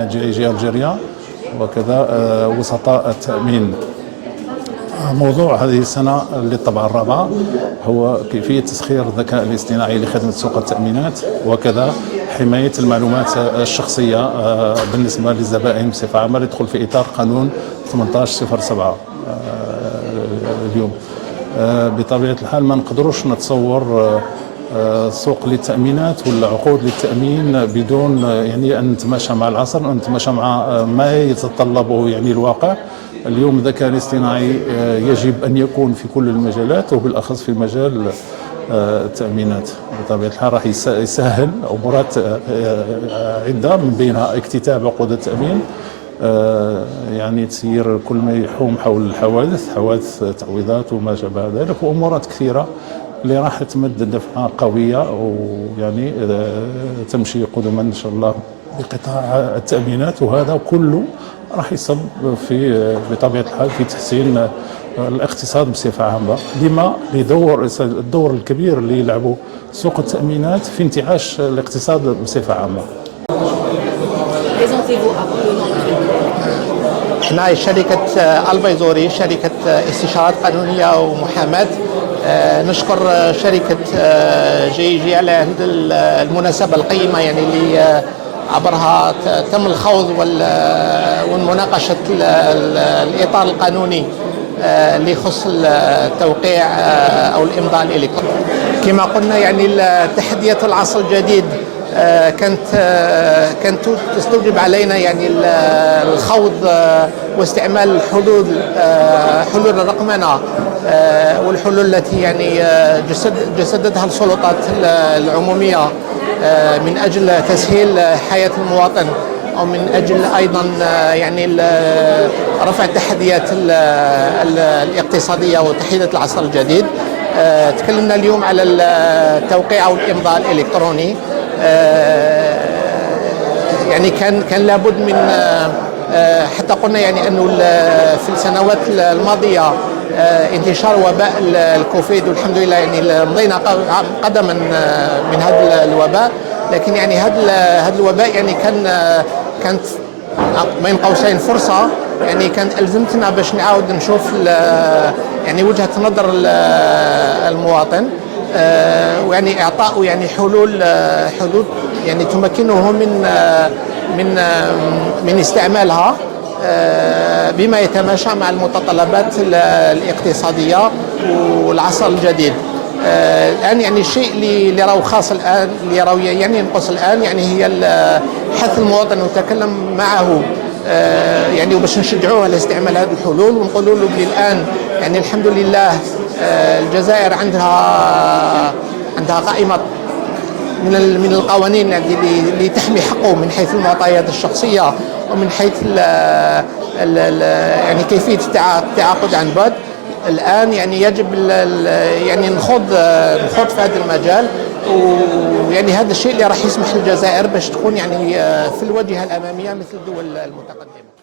جي الجيريا وكذا وسطاء التأمين. موضوع هذه السنة للطبعة الرابعة هو كيفية تسخير الذكاء الاصطناعي لخدمة سوق التأمينات وكذا حماية المعلومات الشخصية بالنسبة للزبائن بصفة عامة، يدخل في إطار قانون 1807 اليوم. بطبيعة الحال ما نقدروش نتصور سوق للتأمينات ولا عقود للتأمين بدون أن نتماشى مع العصر ونتماشى مع ما يتطلبه الواقع. اليوم الذكاء الاصطناعي يجب أن يكون في كل المجالات وبالأخص في مجال التأمينات. بطبيعة الحال راح يسهل أمورات عدة من بينها اكتتاب عقود التأمين، تسيير كل ما يحوم حول الحوادث، حوادث تعويضات وما شابه ذلك، وأمورات كثيرة اللي راح تمد دفعة قوية تمشي قدما إن شاء الله بقطاع التأمينات. وهذا كله راح يصب في بطبيعة الحال في تحسين الاقتصاد بصفة عامة، الدور الكبير اللي يلعبه سوق التأمينات في انتعاش الاقتصاد بصفة عامة. احنا شركة البيزوري، شركة استشارات قانونية ومحاماة. نشكر شركة جي على هذه المناسبة القيمة اللي عبرها تم الخوض والمناقشة الإطار القانوني اللي يخص التوقيع أو الإمضاء الإلكتروني. كما قلنا تحديات العصر الجديد كانت تستوجب علينا الخوض واستعمال حلول الرقمنة والحلول التي جسدتها السلطات العمومية من أجل تسهيل حياة المواطن، أو من أجل أيضا رفع التحديات الاقتصادية وتحديات العصر الجديد. تكلمنا اليوم على التوقيع أو الإمضاء الإلكتروني. كان لابد من حتى قلنا أنه في السنوات الماضية انتشار وباء الكوفيد، والحمد لله مضينا قدما من هذا الوباء، لكن هذا الوباء كانت بين قوسين فرصة، كانت ألزمتنا باش نعاود نشوف وجهة نظر المواطن، إعطاء حلول تمكنه من استعمالها بما يتماشى مع المتطلبات الاقتصادية والعصر الجديد. الآن الشيء اللي راهو خاص الآن، اللي راهو ينقص الآن هي حث المواطن وتكلم معه وباش نشجعوه على استعمال هذه الحلول، ونقولوا له الآن الحمد لله الجزائر عندها قائمة من القوانين اللي تحمي حقه من حيث المعطيات الشخصية ومن حيث كيفية التعاقد عن بعد. الآن يجب نخوض في هذا المجال، هذا الشيء اللي راح يسمح للجزائر باش تكون في الواجهة الأمامية مثل الدول المتقدمة.